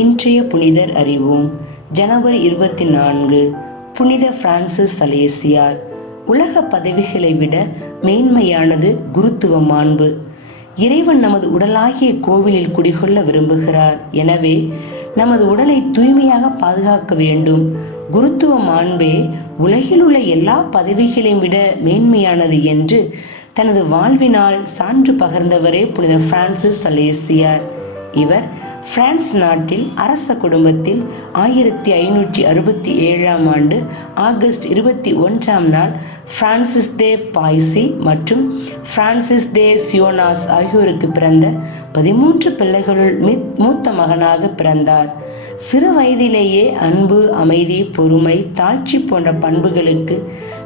இன்றைய புனிதர் அறிவோம். ஜனவரி 24. புனித பிரான்சிஸ் சலேசியார். உலக பதவிகளை விட மேன்மையானது குருத்துவ மாண்பு. இறைவன் நமது உடலாகிய கோவிலில் குடிகொள்ள விரும்புகிறார். எனவே நமது உடலை தூய்மையாக பாதுகாக்க வேண்டும். குருத்துவ மாண்பே உலகில் உள்ள எல்லா பதவிகளையும் விட மேன்மையானது என்று தனது வாழ்வினால் சான்று பகர்ந்தவரே புனித பிரான்சிஸ் சலேசியார். இவர் பிரான்ஸ் நாட்டில் அரச குடும்பத்தில் 1567 ஆண்டு ஆகஸ்ட் 21 நாள் பிரான்சிஸ் தே பாய்சி மற்றும் பிரான்சிஸ் தே சியோனாஸ் ஆகியோருக்கு பிறந்த 13 பிள்ளைகளுள் மூத்த மகனாக பிறந்தார். சிறு வயதிலேயே அன்பு, அமைதி, பொறுமை, தாழ்ச்சி போன்ற பண்புகளுக்கு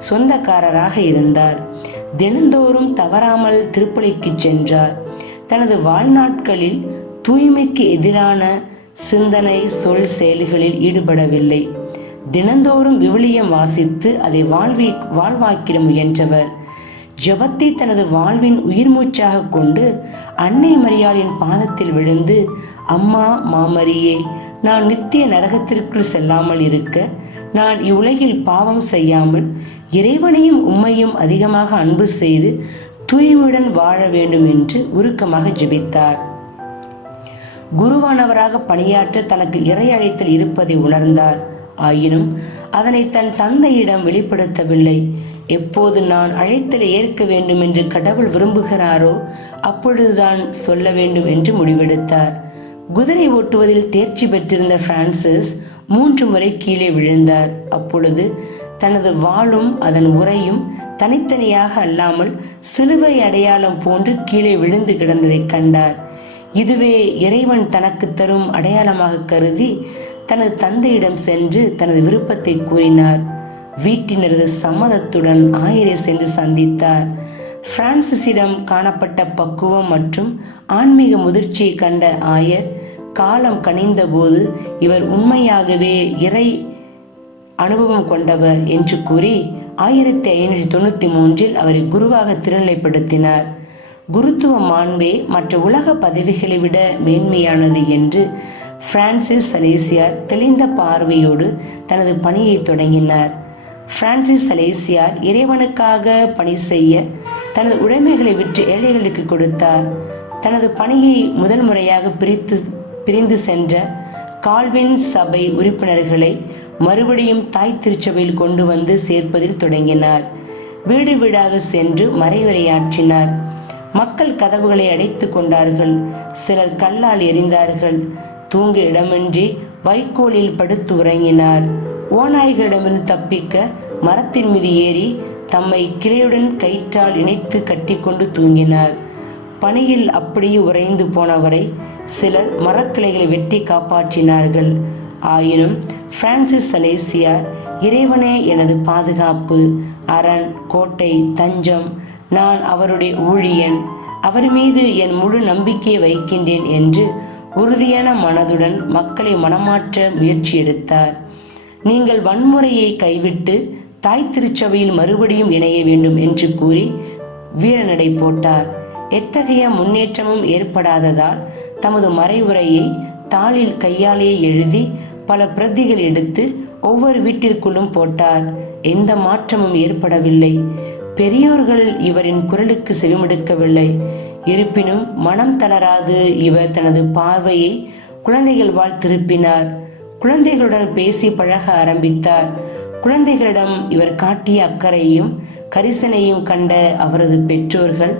சொந்தக்காரராக இருந்தார். தினந்தோறும் தவறாமல் திருப்பலிக்கு சென்றார். தனது வாழ்நாட்களில் தூய்மைக்கு எதிரான சிந்தனை, சொல், செயல்களில் ஈடுபடவில்லை. தினந்தோறும் விவிலியம் வாசித்து அதை வாழ்வாக்கிட முயன்றவர். ஜெபத்தை தனது வாழ்வின் உயிர் மூச்சாக கொண்டு அன்னை மரியாளின் பாதத்தில் விழுந்து, அம்மா மாமரியே, நான் நித்திய நரகத்திற்குள் செல்லாமல் இருக்க, நான் இவ்வுலகில் பாவம் செய்யாமல் இறைவனையும் உம்மையும் அதிகமாக அன்பு செய்து தூய்மையுடன் வாழ வேண்டும் என்று உருக்கமாக ஜெபித்தார். குருவானவராக பணியாற்ற தனக்கு இறை அழைத்தல் இருப்பதை உணர்ந்தார். ஆயினும் அதனை தன் தந்தையிடம் வெளிப்படுத்தவில்லை. எப்போது நான் அழைத்தலை ஏற்க வேண்டும் என்று கடவுள் விரும்புகிறாரோ அப்பொழுதுதான் சொல்ல வேண்டும் என்று முடிவெடுத்தார். குதிரை ஓட்டுவதில் தேர்ச்சி பெற்றிருந்த பிரான்சிஸ் 3 முறை கீழே விழுந்தார். அப்பொழுது தனது வாளும் அதன் உரையும் தனித்தனியாக அல்லாமல் சிலுவை அடையாளம் போன்று கீழே விழுந்து கிடந்ததை கண்டார். இதுவே இறைவன் தனக்கு தரும் அடையாளமாக கருதி தனது தந்தையிடம் சென்று தனது விருப்பத்தை கூறினார். வீட்டினரது சம்மதத்துடன் ஆயரை சென்று சந்தித்தார். பிரான்சிஸிடம் காணப்பட்ட பக்குவம் மற்றும் ஆன்மீக முதிர்ச்சியை கண்ட ஆயர், காலம் கனிந்த போது இவர் உண்மையாகவே இறை அனுபவம் கொண்டவர் என்று கூறி 1593 அவரை குருவாக திருநிலைப்படுத்தினார். குருத்துவ மாண்பே மற்ற உலக பதவிகளை விட மேன்மையானது என்று பிரான்சிஸ் சலேசியார் தெளிந்த பார்வையோடு தனது பணியை தொடங்கினார். பிரான்சிஸ் சலேசியார் இறைவனுக்காக பணி செய்ய தனது உடைமைகளை விற்று ஏழைகளுக்கு கொடுத்தார். தனது பணியை முதல் முறையாக பிரிந்து சென்ற கால்வின் சபை உறுப்பினர்களை மறுபடியும் தாய் திருச்சபையில் கொண்டு வந்து சேர்ப்பதில் தொடங்கினார். வீடு வீடாக சென்று மறைவுரையாற்றினார். மக்கள் கதவுகளை அடைத்து கொண்டார்கள். சிலர் கல்லால் எறிந்தார்கள். தூங்க இடமின்றி வைக்கோலில் படுத்து உறங்கினார். ஓநாய்களிடமிருந்து தப்பிக்க மரத்தின் மீது ஏறி தம்மை கிளையுடன் கயிற்றால் இணைத்து கட்டிக்கொண்டு தூங்கினார். பணியில் அப்படியே உறைந்து போனவரை சிலர் மரக்கிளைகளை வெட்டி காப்பாற்றினார்கள். ஆயினும் பிரான்சிஸ் சலேசியார், இறைவனே எனது பாதுகாப்பு, அரண், கோட்டை, தஞ்சம், நான் அவருடைய ஊழியன், அவர் மீது என் முழு நம்பிக்கையை வைக்கின்றேன் என்று உறுதியான மனதுடன் மக்களை மனமாற்ற முயற்சி எடுத்தார். நீங்கள் வன்முறையை கைவிட்டு தாய் திருச்சபையில் மறுபடியும் இணைய வேண்டும் என்று கூறி வீரநடை போட்டார். எத்தகைய முன்னேற்றமும் ஏற்படாததால் தமது மறைவுரையை தாளில் கையாலேயே எழுதி பல பிரதிகள் எடுத்து ஒவ்வொரு வீட்டிற்குள்ளும் போட்டார். எந்த மாற்றமும் ஏற்படவில்லை. பெரியோர்கள் இவரின் குரலுக்கு செவிமடுக்கவில்லை. இருப்பினும் மனம் தளராது இவர் தனது பார்வையை குழந்தைகள் வாழ் திருப்பினார். குழந்தைகளுடன் பேசி பழக ஆரம்பித்தார். குழந்தைகளிடம் இவர் காட்டிய அக்கறையையும் கரிசனையும் கண்ட அவரது பெற்றோர்கள்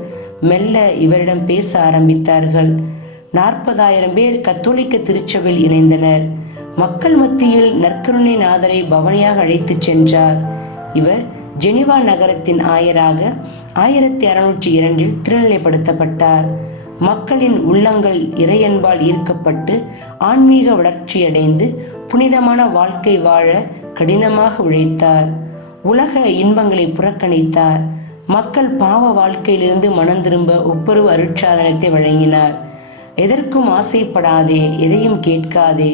மெல்ல இவரிடம் பேச ஆரம்பித்தார்கள். 40,000 பேர் கத்தோலிக்க திருச்சபையில் இணைந்தனர். மக்கள் மத்தியில் நற்கருணை நாதரை பவனியாக அழைத்து சென்றார். இவர் ஜெனிவா நகரத்தின் ஆயராக 1602 திருநிலைப்படுத்தப்பட்டார். மக்களின் உள்ளங்கள் இறையன்பால் ஈர்க்கப்பட்டு ஆன்மீக வளர்ச்சியடைந்து புனிதமான வாழ்க்கை வாழ கடினமாக உழைத்தார். உலக இன்பங்களை புறக்கணித்தார். மக்கள் பாவ வாழ்க்கையிலிருந்து மனம் திரும்ப ஒப்புரவு அருட்சாதனத்தை வழங்கினார். எதற்கும் ஆசைப்படாதே, எதையும் கேட்காதே,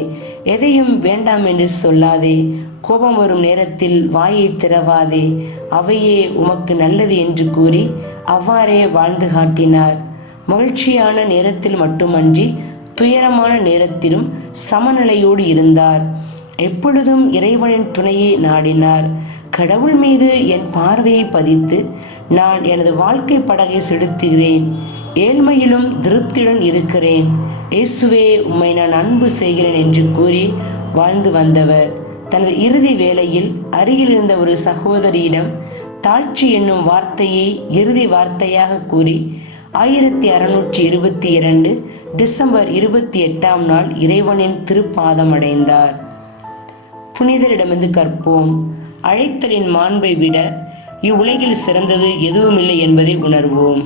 எதையும் வேண்டாம் என்று சொல்லாதே, கோபம் வரும் நேரத்தில் வாயை திறவாதே, அவையே உமக்கு நல்லது என்று கூறி அவ்வாறே வாழ்ந்து காட்டினார். மகிழ்ச்சியான நேரத்தில் மட்டுமன்றி துயரமான நேரத்திலும் சமநிலையோடு இருந்தார். எப்பொழுதும் இறைவனின் துணையை நாடினார். கடவுள் மீது என் பார்வையை பதித்து நான் எனது வாழ்க்கை படகை செலுத்துகிறேன். ஏழ்மையிலும் திருப்தியுடன் இருக்கிறேன். இயேசுவே, உம்மை நான் அன்பு செய்கிறேன் என்று கூறி வாழ்ந்து வந்தவர் தனது இறுதி வேளையில் அருகில் இருந்த ஒரு சகோதரியிடம் தாழ்ச்சி என்னும் வார்த்தையை இறுதி வார்த்தையாக கூறி 1622 டிசம்பர் 28ஆம் நாள் இறைவனின் திருப்பாதம் அடைந்தார். புனிதரிடமிருந்து கற்போம். அழைத்தலின் மாண்பை விட இவ்வுலகில் சிறந்தது எதுவுமில்லை என்பதை உணர்வோம்.